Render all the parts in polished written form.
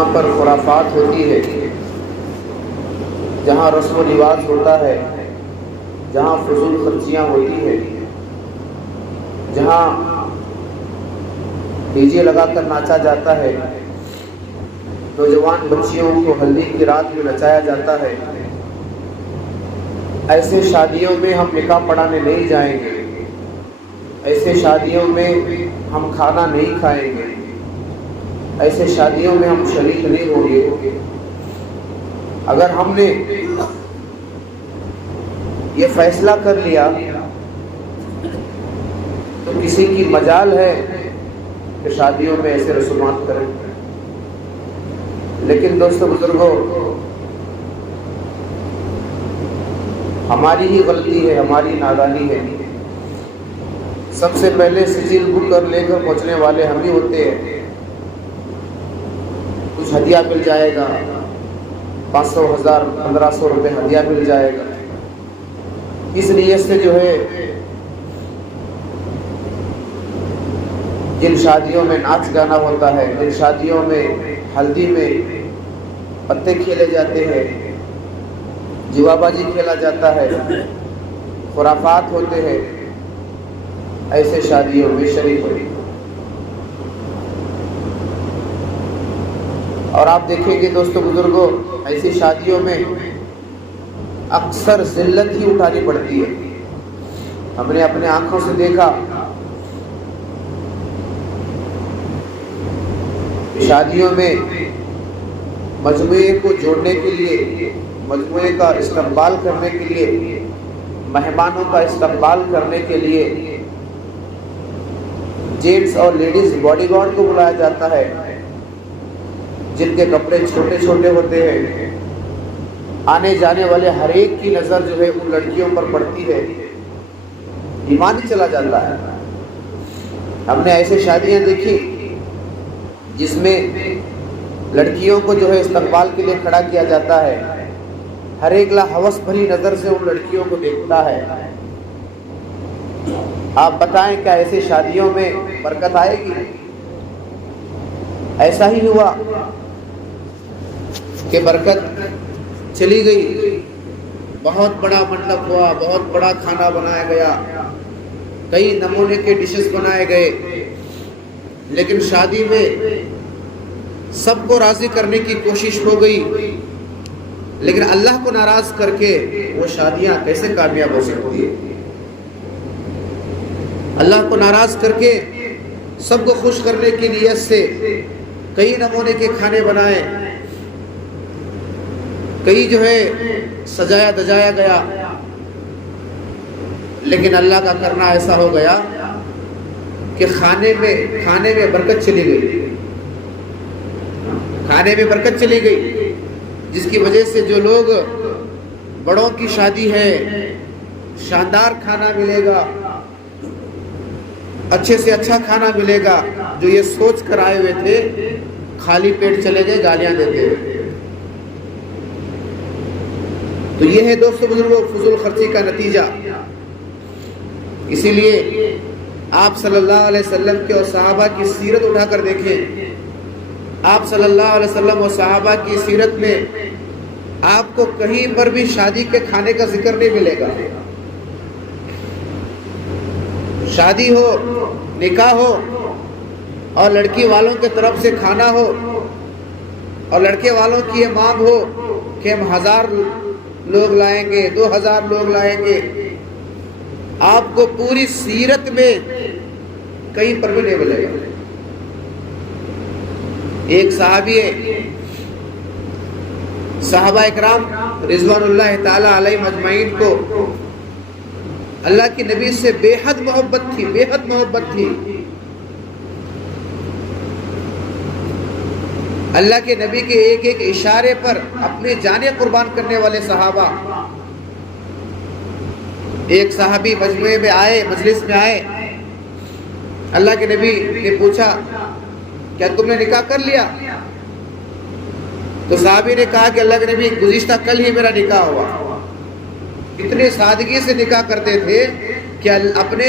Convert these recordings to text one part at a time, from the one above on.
جہاں پر خرافات ہوتی ہے، جہاں رسم و رواج ہوتا ہے، جہاں فضول خرچیاں ہوتی ہے، جہاں ڈی جے لگا کر ناچا جاتا ہے، نوجوان بچیوں کو ہلدی کی رات میں نچایا جاتا ہے، ایسے شادیوں میں ہم نکاح پڑھانے نہیں جائیں گے، ایسے شادیوں میں ہم کھانا نہیں کھائیں گے، ایسے شادیوں میں ہم شریک نہیں ہوں گے۔ اگر ہم نے یہ فیصلہ کر لیا تو کسی کی مجال ہے کہ شادیوں میں ایسے رسومات کریں۔ لیکن دوستو بزرگوں، ہماری ہی غلطی ہے، ہماری نادانی ہے۔ سب سے پہلے سجل بک کر لے کر پہنچنے والے ہم ہی ہوتے ہیں۔ کچھ ہدیہ مل جائے گا، 500 1000 1500 روپے ہدیہ مل جائے گا، اس نیت سے جو ہے جن شادیوں میں ناچ گانا ہوتا ہے، جن شادیوں میں ہلدی میں پتے کھیلے جاتے ہیں، جوا بازی کھیلا جاتا ہے، خرافات ہوتے ہیں، ایسے شادیوں میں شریک ہوئی۔ اور آپ دیکھیں گے دوستو بزرگوں، ایسی شادیوں میں اکثر ذلت ہی اٹھانی پڑتی ہے۔ ہم نے اپنے آنکھوں سے دیکھا، شادیوں میں مجموعے کو جوڑنے کے لیے، مجموعے کا استقبال کرنے کے لیے، مہمانوں کا استقبال کرنے کے لیے جینٹس اور لیڈیز باڈی گارڈ کو بلایا جاتا ہے، جن کے کپڑے چھوٹے چھوٹے ہوتے ہیں۔ آنے جانے والے ہر ایک کی نظر جو ہے ان لڑکیوں پر پڑتی ہے، ایمان ہی چلا جاتا ہے۔ ہم نے ایسے شادیاں دیکھی جس میں لڑکیوں کو جو ہے استقبال کے لیے کھڑا کیا جاتا ہے، ہر ایک ہوس بھری نظر سے ان لڑکیوں کو دیکھتا ہے۔ آپ بتائیں کیا ایسے شادیوں میں برکت آئے گی؟ ایسا ہی ہوا کہ برکت چلی گئی، بہت بڑا منڈپ ہوا، بہت بڑا کھانا بنایا گیا، کئی نمونے کے ڈشز بنائے گئے، لیکن شادی میں سب کو راضی کرنے کی کوشش ہو گئی، لیکن اللہ کو ناراض کر کے وہ شادیاں کیسے کامیاب ہو سکتی ہے؟ اللہ کو ناراض کر کے سب کو خوش کرنے کی نیت سے کئی نمونے کے کھانے بنائے، کئی جو ہے سجایا دجایا گیا، لیکن اللہ کا کرنا ایسا ہو گیا کہ کھانے میں برکت چلی گئی، کھانے میں برکت چلی گئی، جس کی وجہ سے جو لوگ بڑوں کی شادی ہے، شاندار کھانا ملے گا، اچھے سے اچھا کھانا ملے گا، جو یہ سوچ کر آئے ہوئے تھے خالی پیٹ چلے گئے گالیاں دیتے ہوئے۔ تو یہ ہے دوستو بزرگوں فضول خرچی کا نتیجہ۔ اسی لیے آپ صلی اللہ علیہ وسلم کے اور صحابہ کی سیرت اٹھا کر دیکھیں، آپ صلی اللہ علیہ وسلم اور صحابہ کی سیرت میں آپ کو کہیں پر بھی شادی کے کھانے کا ذکر نہیں ملے گا۔ شادی ہو، نکاح ہو، اور لڑکی والوں کے طرف سے کھانا ہو، اور لڑکے والوں کی یہ مانگ ہو کہ ہم 1000 لوگ لائیں گے، 2000 لوگ لائیں گے، آپ کو پوری سیرت میں کہیں پر بھی نہیں ملے گا۔ ایک صحابی ہے، صحابہ اکرام رضوان اللہ تعالی علیہ مجمعین کو اللہ کے نبی سے بے حد محبت تھی، بے حد محبت تھی۔ اللہ کے نبی کے ایک ایک اشارے پر اپنی جانیں قربان کرنے والے صحابہ۔ ایک صحابی مجموعے میں آئے، مجلس میں آئے، اللہ کے نبی نے پوچھا کیا تم نے نکاح کر لیا؟ تو صحابی نے کہا کہ اللہ کے نبی گزشتہ کل ہی میرا نکاح ہوا۔ اتنے سادگی سے نکاح کرتے تھے کہ اپنے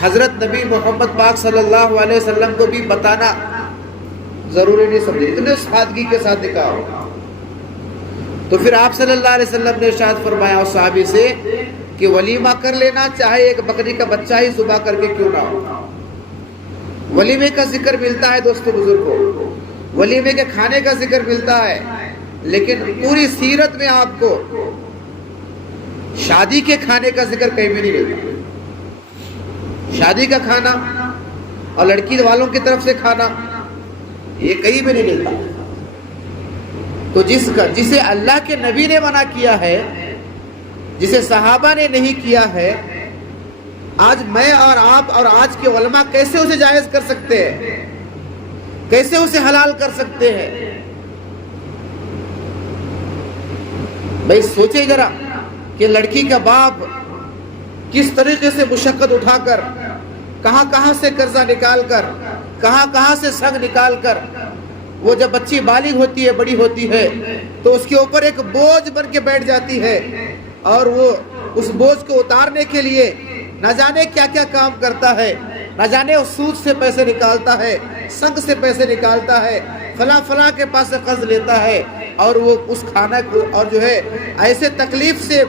حضرت نبی محمد پاک صلی اللہ علیہ وسلم کو بھی بتانا ضروری نہیں سمجھے، اتنے سادگی کے ساتھ نکاح ہو۔ تو پھر آپ صلی اللہ علیہ وسلم نے ارشاد فرمایا اس صحابی سے کہ ولیمہ کر لینا، چاہے ایک بکری کا بچہ ہی ذبح کر کے کیوں نہ ہو۔ ولیمے کا ذکر ملتا ہے دوستو بزرگوں، ولیمے کے کھانے کا ذکر ملتا ہے، لیکن پوری سیرت میں آپ کو شادی کے کھانے کا ذکر کہیں بھی نہیں ملتا۔ شادی کا کھانا اور لڑکی والوں کی طرف سے کھانا یہ کہیں بھی نہیں ملتا۔ تو جسے اللہ کے نبی نے منع کیا ہے، جسے صحابہ نے نہیں کیا ہے، آج میں اور آپ اور آج کے علماء کیسے اسے جائز کر سکتے ہیں، کیسے اسے حلال کر سکتے ہیں؟ بھائی سوچے ذرا کہ لڑکی کا باپ کس طریقے سے مشقت اٹھا کر، کہاں کہاں سے قرضہ نکال کر، کہاں کہاں سے سنگ نکال کر، وہ جب بچی بالغ ہوتی ہے، بڑی ہوتی ہے، تو اس کے اوپر ایک بوجھ بن کے بیٹھ جاتی ہے، اور وہ اس بوجھ کو اتارنے کے لیے نہ جانے کیا کیا کام کرتا ہے، نہ جانے اس سود سے پیسے نکالتا ہے، سنگ سے پیسے نکالتا ہے، فلاں فلاں کے پاس سے قرض لیتا ہے، اور وہ اس کھانا کو اور جو ہے ایسے تکلیف سے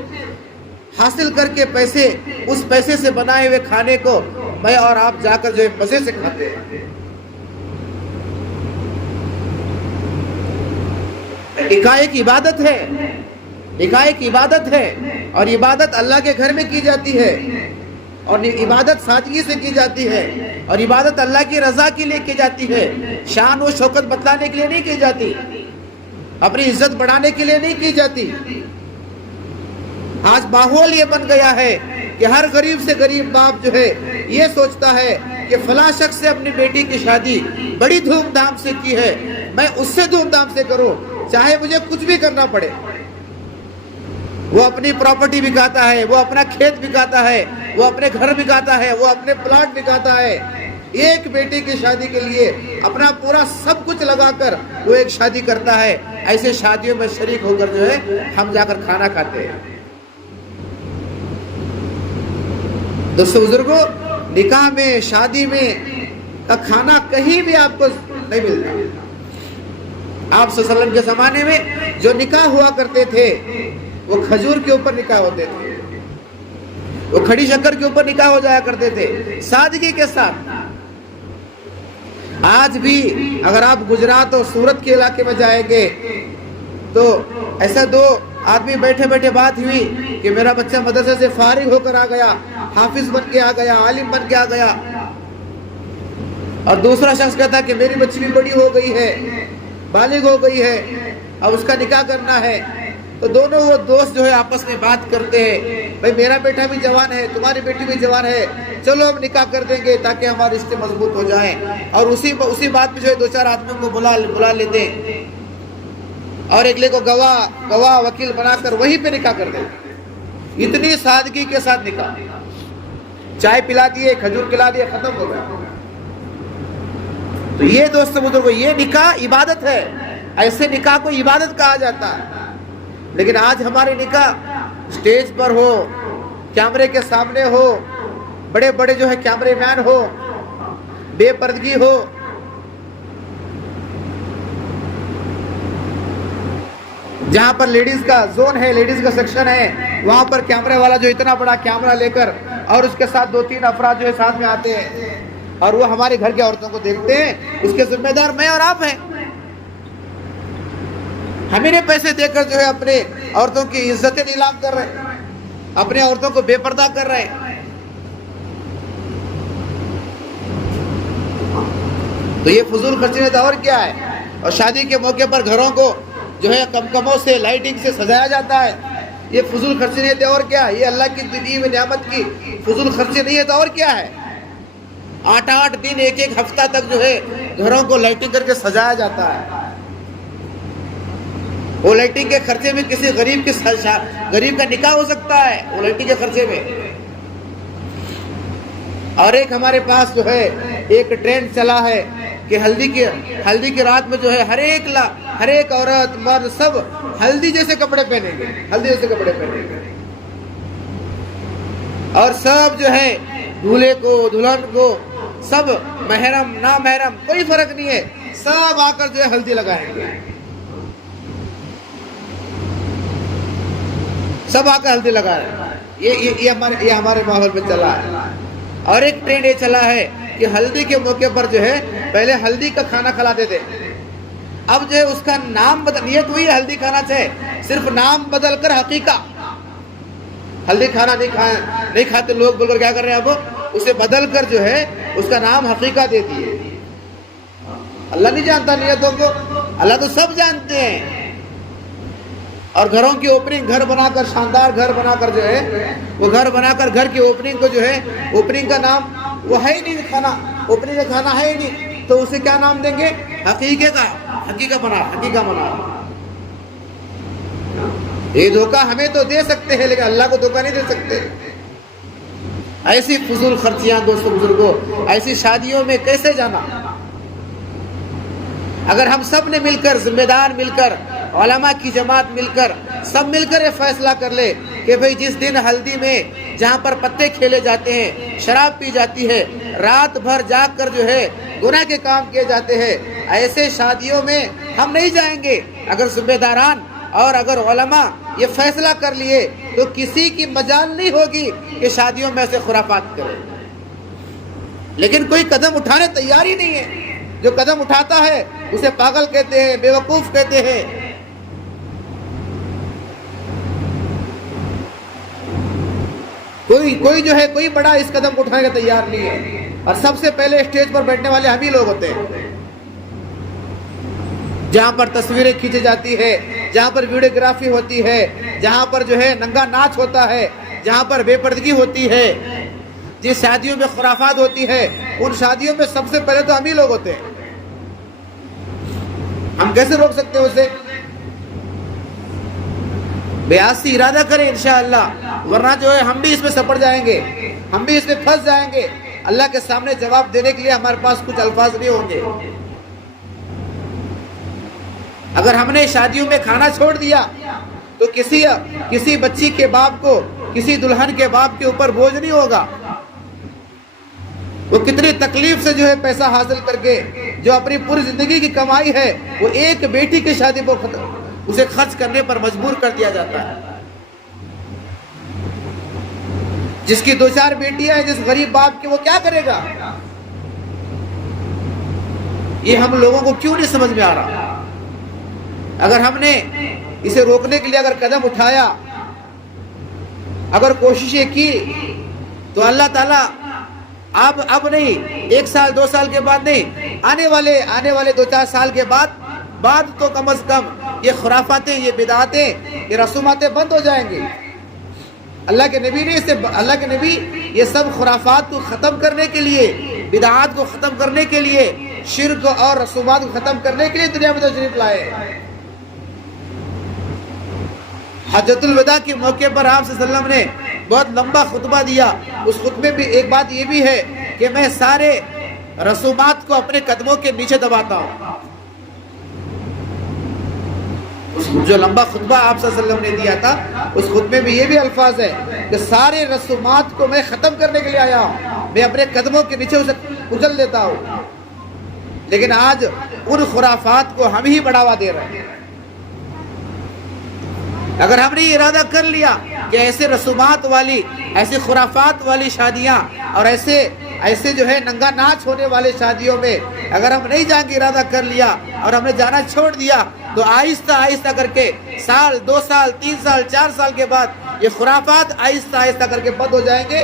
حاصل کر کے پیسے، اس پیسے سے بنائے ہوئے کھانے کو میں اور آپ جا کر جو ہے مزے سے کھاتے ہیں۔ نکاح ایک عبادت ہے، نکاح ایک عبادت ہے، اور عبادت اللہ کے گھر میں کی جاتی ہے، اور عبادت سادگی سے کی جاتی ہے، اور عبادت اللہ کی رضا کے لیے کی جاتی ہے، شان و شوکت بتلانے کے لیے نہیں کی جاتی، اپنی عزت بڑھانے کے لیے نہیں کی جاتی۔ آج ماحول یہ بن گیا ہے کہ ہر غریب سے غریب باپ جو ہے یہ سوچتا ہے کہ فلاں شخص سے اپنی بیٹی کی شادی بڑی دھوم دھام سے کی ہے، میں اس سے دھوم دھام سے کروں، چاہے مجھے کچھ بھی کرنا پڑے۔ وہ اپنی پراپرٹی بکاتا ہے، وہ اپنا کھیت بکاتا ہے، وہ اپنے گھر بکاتا ہے، وہ اپنے پلاٹ بکاتا ہے، ایک بیٹی کی شادی کے لیے اپنا پورا سب کچھ لگا کر وہ ایک شادی کرتا ہے۔ ایسے شادیوں میں شریک ہو کر جو ہے ہم جا کر کھانا کھاتے ہیں۔ دوستو بزرگوں، نکاح میں، شادی میں کا کھانا کہیں بھی آپ کو نہیں ملتا۔ آپ صلی اللہ علیہ وسلم کے زمانے میں جو نکاح ہوا کرتے تھے وہ کھجور کے اوپر نکاح ہوتے تھے، وہ کھڑی شکر کے اوپر نکاح ہو جایا کرتے تھے، سادگی کے ساتھ۔ آج بھی اگر آپ گجرات اور سورت کے علاقے میں جائیں گے تو ایسا دو آدمی بیٹھے بیٹھے بات ہوئی کہ میرا بچہ مدرسے سے فارغ ہو کر آ گیا، حافظ بن کے آ گیا، عالم بن کے آ گیا، اور دوسرا شخص کہتا کہ میری بچی بھی بڑی ہو گئی ہے، بالغ ہو گئی ہے، اب اس کا نکاح کرنا ہے۔ تو دونوں وہ دوست جو ہے آپس میں بات کرتے ہیں، بھائی میرا بیٹا بھی جوان ہے، تمہاری بیٹی بھی جوان ہے، چلو ہم نکاح کر دیں گے تاکہ ہمارے رشتے مضبوط ہو جائیں، اور اسی بات میں جو ہے دو چار آدمیوں کو بلا لیتے ہیں، اور اگلے کو گواہ وکیل بنا کر وہیں پہ نکاح کر دیتے۔ اتنی سادگی کے ساتھ نکاح، چائے پلا دیے، کھجور کھلا دیے، ختم ہو گیا۔ تو یہ دوست بزرگوں، یہ نکاح عبادت ہے، ایسے نکاح کو عبادت کہا جاتا ہے۔ لیکن آج ہمارے نکاح سٹیج پر ہو، کیمرے کے سامنے ہو، بڑے بڑے جو ہے کیمرے مین ہو، بے پردگی ہو، جہاں پر لیڈیز کا زون ہے، لیڈیز کا سیکشن ہے، وہاں پر کیمرے والا جو اتنا بڑا کیمرہ لے کر اور اس کے ساتھ 2-3 افراد جو ہے ساتھ میں آتے ہیں، اور وہ ہمارے گھر کی عورتوں کو دیکھتے ہیں، اس کے ذمہ دار میں اور آپ ہیں۔ ہم انہیں پیسے دے کر جو ہے اپنے عورتوں کی عزتیں نیلام کر رہے ہیں، اپنے عورتوں کو بے پردہ کر رہے ہیں۔ تو یہ فضول خرچی کا دور کیا ہے؟ اور شادی کے موقع پر گھروں کو جو ہے کمکموں سے، لائٹنگ سے سجایا جاتا ہے، یہ فضول خرچی نہیں ہے اور کیا ہے؟ یہ اللہ کی دی ہوئی نعمت کی فضول خرچی نہیں ہے تو اور کیا ہے؟ 8 دن، ایک ہفتہ تک جو ہے گھروں کو لائٹنگ کر کے سجایا جاتا ہے۔ وہ لائٹنگ کے خرچے میں کسی غریب کا نکاح ہو سکتا ہے، وہ لائٹنگ کے خرچے میں۔ اور ایک ہمارے پاس جو ہے ایک ٹرینڈ چلا ہے کہ ہلدی کی رات میں جو ہے ہر ایک عورت مرد سب ہلدی جیسے کپڑے پہنیں گے، اور سب جو ہے دولہے کو، دلہن کو، سب محرم نامحرم کوئی فرق نہیں ہے، سب آ کر جو ہے ہلدی لگائیں گے، سب آ کر ہلدی لگا رہے ہیں۔ یہ ہمارے ماحول میں چلا ہے۔ اور ایک ٹرینڈ یہ چلا ہے کہ ہلدی کے موقع پر جو ہے پہلے ہلدی کا کھانا کھلاتے تھے، اب جو ہے اس کا نام بدل، نیت وہی ہے ہلدی کھانا سے، صرف نام بدل کر حقیقہ ہلدی کھانا نہیں کھاتے لوگ، بول کر کیا کر رہے ہیں اب اسے بدل کر جو ہے اس کا نام حقیقہ دے دیے۔ اللہ نہیں جانتا نیتوں کو، اللہ تو سب جانتے ہیں۔ اور گھروں کی اوپننگ گھر بنا کر، شاندار گھر بنا کر جو ہے وہ گھر بنا کر گھر کی اوپننگ کو جو ہے، اوپننگ کا نام وہ ہے ہی نہیں، کھانا اوپننگ کا کھانا ہے ہی نہیں، تو اسے کیا نام دیں گے؟ حقیقے کا، حقیقہ بنا۔ یہ دھوکہ ہمیں تو دے سکتے ہیں لیکن اللہ کو دھوکہ نہیں دے سکتے۔ ایسی فضول خرچیاں دوستو بزرگوں، ایسی شادیوں میں کیسے جانا؟ اگر ہم سب نے مل کر، ذمہ دار مل کر، علماء کی جماعت مل کر، سب مل کر یہ فیصلہ کر لے کہ بھئی جس دن ہلدی میں جہاں پر پتے کھیلے جاتے ہیں، شراب پی جاتی ہے، رات بھر جاگ کر جو ہے گناہ کے کام کیے جاتے ہیں، ایسے شادیوں میں ہم نہیں جائیں گے۔ اگر ذمہ داران اور اگر علماء یہ فیصلہ کر لیے تو کسی کی مجال نہیں ہوگی کہ شادیوں میں ایسے خرافات کرے۔ لیکن کوئی قدم اٹھانے تیار ہی نہیں ہے۔ جو قدم اٹھاتا ہے اسے پاگل کہتے ہیں، بیوقوف کہتے ہیں۔ کوئی جو ہے کوئی بڑا اس قدم کو اٹھانے کا تیار نہیں ہے، اور سب سے پہلے اسٹیج پر بیٹھنے والے ہم ہی لوگ ہوتے ہیں۔ جہاں پر تصویریں کھینچی جاتی ہے، جہاں پر ویڈیوگرافی ہوتی ہے، جہاں پر جو ہے ننگا ناچ ہوتا ہے، جہاں پر بے پردگی ہوتی ہے، جس شادیوں میں خرافات ہوتی ہے، ان شادیوں میں سب سے پہلے تو ہم ہی لوگ ہوتے ہیں۔ ہم کیسے روک سکتے ہیں اسے؟ بیاسی ارادہ کریں انشاءاللہ، ورنہ جو ہے ہم بھی اس میں سپڑ جائیں گے، ہم بھی اس میں پھنس جائیں گے۔ اللہ کے سامنے جواب دینے کے لیے ہمارے پاس کچھ الفاظ نہیں ہوں گے۔ اگر ہم نے شادیوں میں کھانا چھوڑ دیا تو کسی بچی کے باپ کو، کسی دلہن کے باپ کے اوپر بوجھ نہیں ہوگا۔ وہ کتنی تکلیف سے جو ہے پیسہ حاصل کر کے، جو اپنی پوری زندگی کی کمائی ہے، وہ ایک بیٹی کی شادی پر اسے خرچ کرنے پر مجبور کر دیا جاتا ہے۔ جس کی 2-4 بیٹیاں ہیں، جس غریب باپ کی، وہ کیا کرے گا؟ یہ ہم لوگوں کو کیوں نہیں سمجھ میں آ رہا؟ اگر ہم نے اسے روکنے کے لیے اگر قدم اٹھایا، اگر کوششیں کی، تو اللہ تعالیٰ اب نہیں، 1 سال 2 سال کے بعد نہیں، آنے والے 2-4 سال کے بعد تو کم از کم یہ خرافاتیں، یہ بدعاتیں، یہ رسوماتیں بند ہو جائیں گی۔ اللہ کے نبی یہ سب خرافات کو ختم کرنے کے لیے، بدعات کو ختم کرنے کے لیے، شرک اور رسومات کو ختم کرنے کے لیے دنیا میں تشریف لائے۔ حجۃ الوداع کے موقع پر آپ صلی اللہ علیہ وسلم نے بہت لمبا خطبہ دیا۔ اس خطبے میں ایک بات یہ بھی ہے کہ میں سارے رسومات کو اپنے قدموں کے نیچے دباتا ہوں۔ جو لمبا خطبہ آپ صلی اللہ علیہ وسلم نے دیا تھا، اس خطبے میں یہ بھی الفاظ ہے کہ سارے رسومات کو میں ختم کرنے کے لیے آیا ہوں، میں اپنے قدموں کے نیچے اسے کچل دیتا ہوں۔ لیکن آج ان خرافات کو ہم ہی بڑھاوا دے رہے ہیں۔ اگر ہم نے ارادہ کر لیا کہ ایسے رسومات والی، ایسے خرافات والی شادیاں اور ایسے جو ہے ننگا ناچ ہونے والے شادیوں میں اگر ہم نہیں جائیں گے، ارادہ کر لیا اور ہم نے جانا چھوڑ دیا، تو آہستہ آہستہ کر کے 1 سال 2 سال 3 سال 4 سال کے بعد یہ خرافات آہستہ آہستہ کر کے بند ہو جائیں گے،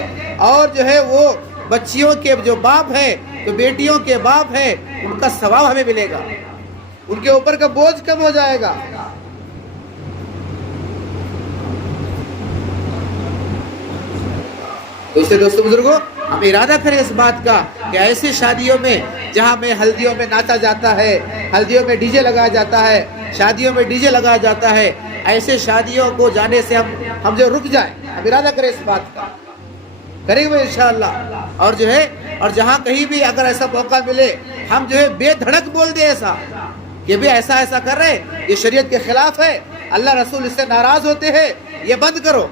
اور جو ہے وہ بچیوں کے جو باپ ہیں، جو بیٹیوں کے باپ ہیں، ان کا ثواب ہمیں ملے گا، ان کے اوپر کا بوجھ کم ہو جائے گا۔ تو اس سے دوستو بزرگوں، ہم ارادہ کریں اس بات کا کہ ایسی شادیوں میں جہاں میں ہلدیوں میں ناچا جاتا ہے، ہلدیوں میں ڈی جے لگایا جاتا ہے، شادیوں میں ڈی جے لگایا جاتا ہے، ایسے شادیوں کو جانے سے ہم جو رک جائیں، ہم ارادہ کریں اس بات کا، کریں گے انشاءاللہ۔ اور جو ہے، اور جہاں کہیں بھی اگر ایسا موقع ملے، ہم جو ہے بے دھڑک بول دیں ایسا کہ بھی ایسا کر رہے، یہ شریعت کے خلاف ہے، اللہ رسول اس سے ناراض ہوتے ہیں، یہ بند کرو۔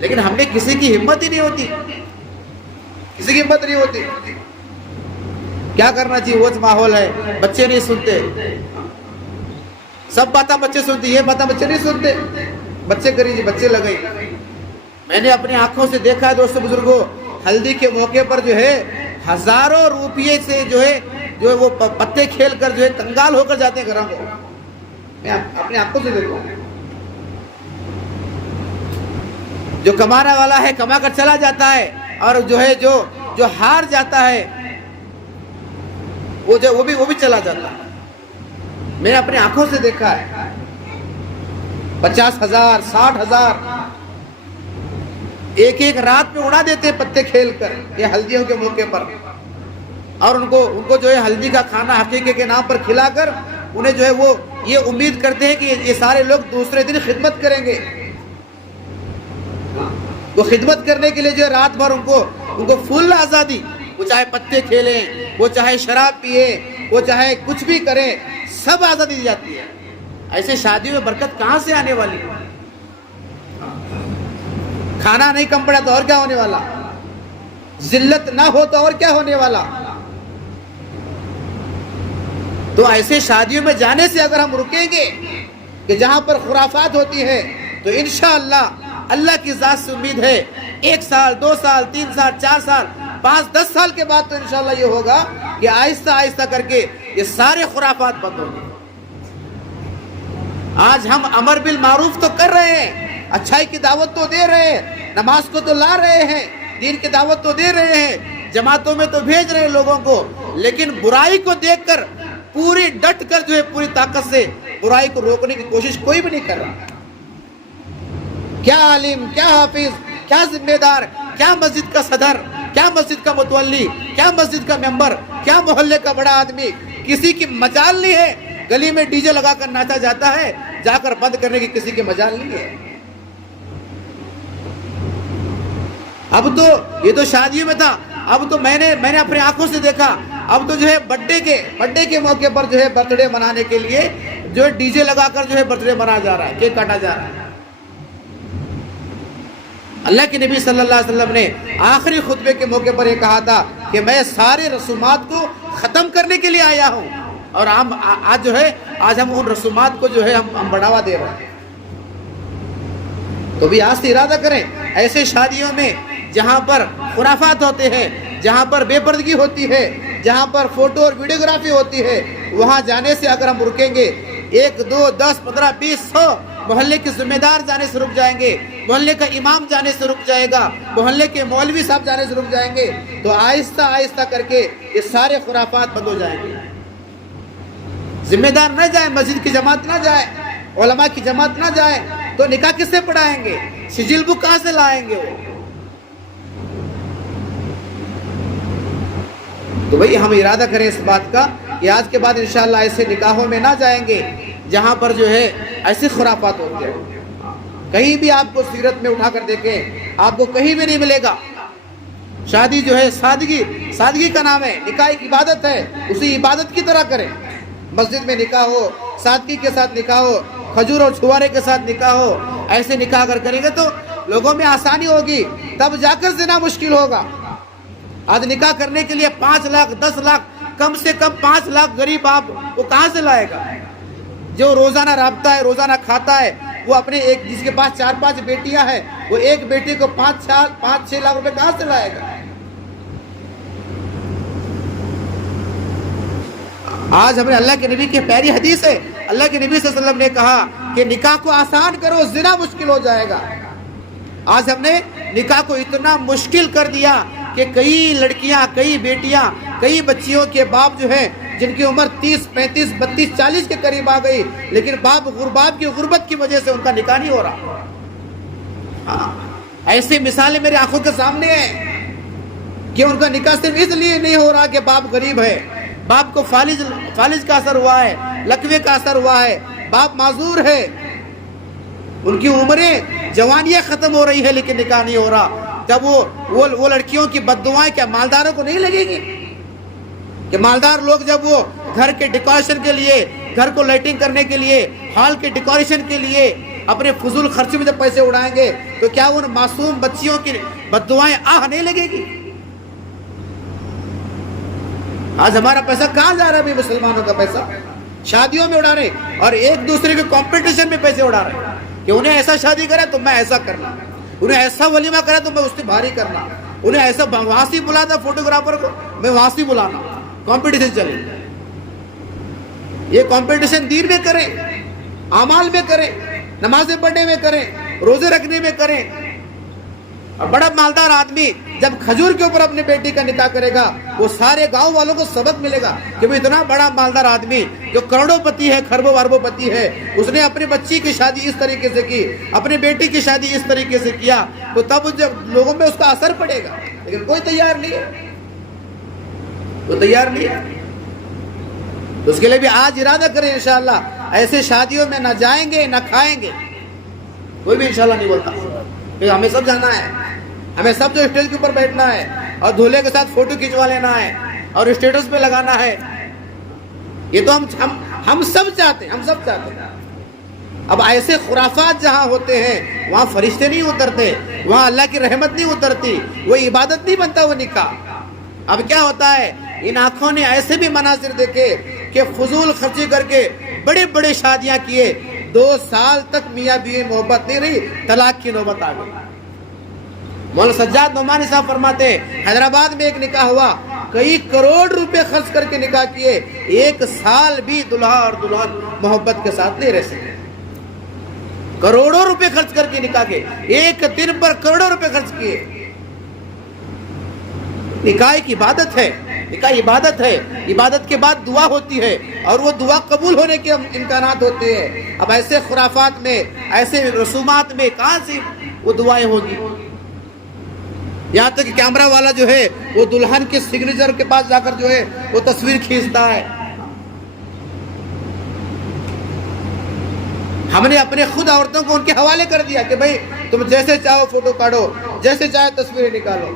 لیکن ہم نے کسی کی ہمت ہی نہیں ہوتی، کسی کی ہمت نہیں ہوتی۔ کیا کرنا چاہیے؟ وہ ماحول ہے، بچے نہیں سنتے، سب باتیں بچے سنتے، یہ باتیں بچے نہیں سنتے، بچے کریے، بچے لگے۔ میں نے اپنی آنکھوں سے دیکھا ہے دوستو بزرگوں، ہلدی کے موقع پر جو ہے ہزاروں روپیے سے جو ہے وہ پتے کھیل کر جو ہے کنگال ہو کر جاتے ہیں گھروں کو، میں اپنی آنکھوں سے دیکھوں۔ جو کمانے والا ہے کما کر چلا جاتا ہے، اور جو ہے جو ہار جاتا ہے وہ بھی چلا جاتا ہے۔ میں نے اپنی آنکھوں سے دیکھا ہے، 50,000 60,000 ایک رات میں اڑا دیتے پتے کھیل کر یہ ہلدیوں کے موقع پر، اور ان کو جو ہے ہلدی کا کھانا حقیقے کے نام پر کھلا کر انہیں جو ہے وہ یہ امید کرتے ہیں کہ یہ سارے لوگ دوسرے دن خدمت کریں گے۔ وہ خدمت کرنے کے لیے جو ہے رات بھر ان کو فل آزادی، وہ چاہے پتے کھیلیں، وہ چاہے شراب پیے، وہ چاہے کچھ بھی کریں، سب آزادی دی جاتی ہے۔ ایسے شادیوں میں برکت کہاں سے آنے والی؟ کھانا نہیں کم پڑا تو اور کیا ہونے والا؟ ذلت نہ ہو تو اور کیا ہونے والا؟ تو ایسے شادیوں میں جانے سے اگر ہم رکیں گے کہ جہاں پر خرافات ہوتی ہے، تو انشاءاللہ اللہ کی ذات سے امید ہے 1 سال 2 سال 3 سال 4 سال 5 10 سال کے بعد تو انشاءاللہ یہ ہوگا کہ آہستہ آہستہ کر کے یہ سارے خرافات بند ہوں گے۔ آج ہم امر بالمعروف تو کر رہے ہیں، اچھائی کی دعوت تو دے رہے ہیں، نماز کو تو لا رہے ہیں، دین کی دعوت تو دے رہے ہیں، جماعتوں میں تو بھیج رہے ہیں لوگوں کو، لیکن برائی کو دیکھ کر پوری ڈٹ کر جو ہے پوری طاقت سے برائی کو روکنے کی کوشش کوئی بھی نہیں کر رہا۔ کیا عالم، کیا حافظ، کیا ذمہ دار، کیا مسجد کا صدر، کیا مسجد کا متولی، کیا مسجد کا ممبر، کیا محلے کا بڑا آدمی، کسی کی مجال نہیں ہے۔ گلی میں ڈی جے لگا کر ناچا جاتا ہے، جا کر بند کرنے کی کسی کی مجال نہیں ہے۔ اب تو یہ تو شادیوں میں تھا، اب تو میں نے اپنے آنکھوں سے دیکھا، اب تو جو ہے برتھڈے کے موقع پر جو ہے برتھڈے منانے کے لیے جو ہے ڈی جے لگا کر جو ہے برتھڈے منایا جا رہا ہے، کیک کاٹا جا رہا ہے۔ اللہ کے نبی صلی اللہ علیہ وسلم نے آخری خطبے کے موقع پر یہ کہا تھا کہ میں سارے رسومات کو ختم کرنے کے لیے آیا ہوں، اور آج ہم ان رسومات کو جو ہے ہم بڑھاوا دے رہے ہیں۔ تو بھی آج سے ارادہ کریں، ایسے شادیوں میں جہاں پر خرافات ہوتے ہیں، جہاں پر بے پردگی ہوتی ہے، جہاں پر فوٹو اور ویڈیوگرافی ہوتی ہے، وہاں جانے سے اگر ہم رکیں گے، 1 2 10 15 20 100 محلے کے ذمہ دار جانے سے رک جائیں گے، محلے کا امام جانے سے رک جائے گا، محلے کے مولوی صاحب جانے سے رک جائیں گے، تو آہستہ آہستہ کر کے یہ سارے خرافات بند ہو جائیں گے۔ ذمہ دار نہ جائیں، مسجد کی جماعت نہ جائے، علماء کی جماعت نہ جائے، تو نکاح کس سے پڑھائیں گے؟ سجل بک کہاں سے لائیں گے وہ؟ تو بھئی ہم ارادہ کریں اس بات کا کہ آج کے بعد انشاءاللہ ایسے نکاحوں میں نہ جائیں گے جہاں پر جو ہے ایسی خرافات ہوتے ہیں۔ کہیں بھی آپ کو سیرت میں اٹھا کر دیکھیں، آپ کو کہیں بھی نہیں ملے گا۔ شادی جو ہے سادگی کا نام ہے، نکاح ایک عبادت ہے، اسی عبادت کی طرح کریں۔ مسجد میں نکاح ہو، سادگی کے ساتھ نکاح ہو، کھجور اور چھوارے کے ساتھ نکاح ہو، ایسے نکاح اگر کریں گے تو لوگوں میں آسانی ہوگی، تب جا کر زنا مشکل ہوگا۔ آج نکاح کرنے کے لیے 5 لاکھ 10 لاکھ کم سے کم 5 لاکھ غریب آپ وہ کہاں سے لائے گا؟ جو روزانہ رابطہ ہے، روزانہ کھاتا ہے، وہ اپنے جس کے پاس 4-5 بیٹیاں ہیں، وہ ایک بیٹی کو 5-6 لاکھ روپے کہاں سے لائے گا؟ آج ہمیں اللہ کے نبی کی پیاری حدیث ہے، اللہ کے نبی صلی اللہ علیہ وسلم نے کہا کہ نکاح کو آسان کرو، زنا مشکل ہو جائے گا۔ آج ہم نے نکاح کو اتنا مشکل کر دیا کہ کئی لڑکیاں، کئی بیٹیاں، کئی بچیوں کے باپ جو ہیں جن کی عمر 30 35 32 40 کے قریب آ گئی، لیکن باپ کی غربت کی وجہ سے ان کا نکاح نہیں ہو رہا۔ ایسی مثالیں میری آنکھوں کے سامنے ہیں کہ ان کا نکاح صرف اس لیے نہیں ہو رہا کہ باپ غریب ہے، باپ کو فالج کا اثر ہوا ہے، لقوے کا اثر ہوا ہے، باپ معذور ہے، ان کی عمریں جوانیاں ختم ہو رہی ہے لیکن نکاح نہیں ہو رہا۔ جب وہ لڑکیوں کی بد دعائیں کیا مالداروں کو نہیں لگے گی؟ کہ مالدار لوگ جب وہ گھر کے ڈیکوریشن کے لیے، گھر کو لائٹنگ کرنے کے لیے، ہال کے ڈیکوریشن کے لیے اپنے فضول خرچے میں جب پیسے اڑائیں گے تو کیا ان معصوم بچیوں کی بد دعائیں نہیں لگے گی؟ آج ہمارا پیسہ کہاں جا رہا ہے بھائی؟ مسلمانوں کا پیسہ شادیوں میں اڑا رہے اور ایک دوسرے کے کمپٹیشن میں پیسے اڑا رہے کہ انہیں ایسا شادی کرے تو میں ایسا کرنا، انہیں ایسا ولیمہ کرے تو میں اس سے بھاری کرنا، انہیں ایسا وہاں سے بلا تھا فوٹوگرافر کو میں وہاں سے بلانا، کمپٹیشن چلے۔ یہ کمپٹیشن دین میں کریں، اعمال میں کریں، نمازیں پڑھنے میں کریں، روزے رکھنے میں کریں۔ اور بڑا مالدار آدمی جب کھجور کے اوپر اپنے بیٹی کا نکاح کرے گا وہ سارے گاؤں والوں کو سبق ملے گا کہ وہ اتنا بڑا مالدار آدمی جو کروڑوں پتی ہے، کھربوں اربوں پتی ہے، اس نے اپنی بچی کی شادی اس طریقے سے کی، اپنی بیٹی کی شادی اس طریقے سے کیا، تو تب جب لوگوں میں اس کا اثر پڑے گا۔ لیکن کوئی تیار نہیں ہے، کوئی تیار نہیں ہے۔ تو اس کے لیے بھی آج ارادہ کریں انشاءاللہ ایسے شادیوں میں نہ جائیں گے نہ کھائیں گے۔ کوئی بھی انشاءاللہ نہیں بولتا کہ ہمیں سب جانا ہے، ہمیں سب جو اسٹیج کے اوپر بیٹھنا ہے اور دولہے کے ساتھ فوٹو کھینچوا لینا ہے اور اسٹیٹس پہ لگانا ہے، یہ تو ہم سب چاہتے ہیں، ہم سب چاہتے ہیں۔ اب ایسے خرافات جہاں ہوتے ہیں وہاں فرشتے نہیں اترتے، وہاں اللہ کی رحمت نہیں اترتی، وہ عبادت نہیں بنتا وہ نکاح۔ اب کیا ہوتا ہے، ان آنکھوں نے ایسے بھی مناظر دیکھے کہ فضول خرچی کر کے بڑے بڑے شادیاں کیے، 2 سال تک میاں بیوی محبت نہیں رہی، طلاق کی نوبت آ گئی۔ مولانا سجاد نعمانی صاحب فرماتے ہیں حیدرآباد میں ایک نکاح ہوا، کئی کروڑ روپے خرچ کر کے نکاح کیے، 1 سال بھی دلہا اور دلہن محبت کے ساتھ نہیں رہ سکے۔ کروڑوں روپے خرچ کر کے نکاح کے، ایک دن پر کروڑوں روپے خرچ کیے۔ نکاح ایک عبادت ہے، نکاح عبادت ہے، عبادت کے بعد دعا ہوتی ہے اور وہ دعا قبول ہونے کے امکانات ہوتے ہیں۔ اب ایسے خرافات میں، ایسے رسومات میں کہاں سے وہ دعائیں ہوگی؟ یہاں تک کہ کیمرہ والا جو ہے وہ دلہن کے سگنیچر کے پاس جا کر جو ہے وہ تصویر کھینچتا ہے۔ ہم نے اپنے خود عورتوں کو ان کے حوالے کر دیا کہ بھئی تم جیسے چاہو فوٹو کاٹو، جیسے چاہے تصویریں نکالو۔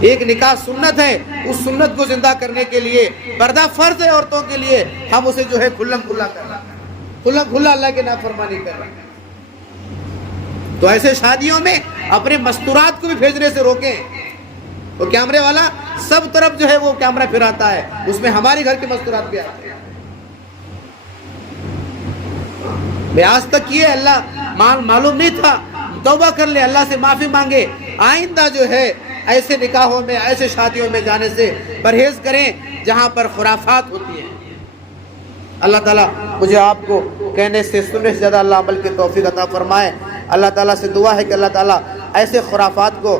ایک نکاح سنت ہے، اس سنت کو زندہ کرنے کے لیے پردہ فرض ہے عورتوں کے لیے، ہم اسے جو ہے کھلم کھلا کر رہا ہے، کھلم کھلا اللہ کی نافرمانی کر رہا ہے۔ تو ایسے شادیوں میں اپنے مستورات کو بھی بھیجنے سے روکیں۔ وہ کیمرے والا سب طرف جو ہے وہ کیمرہ پھراتا ہے، اس میں ہماری گھر کے مستورات بھی آتے ہیں۔ میں آج تک یہ اللہ معلوم نہیں تھا، توبہ کر لے، اللہ سے معافی مانگے، آئندہ جو ہے ایسے نکاحوں میں، ایسے شادیوں میں جانے سے پرہیز کریں جہاں پر خرافات ہوتی ہیں۔ اللہ تعالیٰ مجھے آپ کو کہنے سے سننے سے زیادہ اللہ عمل کی توفیق عطا فرمائے۔ اللہ تعالیٰ سے دعا ہے کہ اللہ تعالیٰ ایسے خرافات کو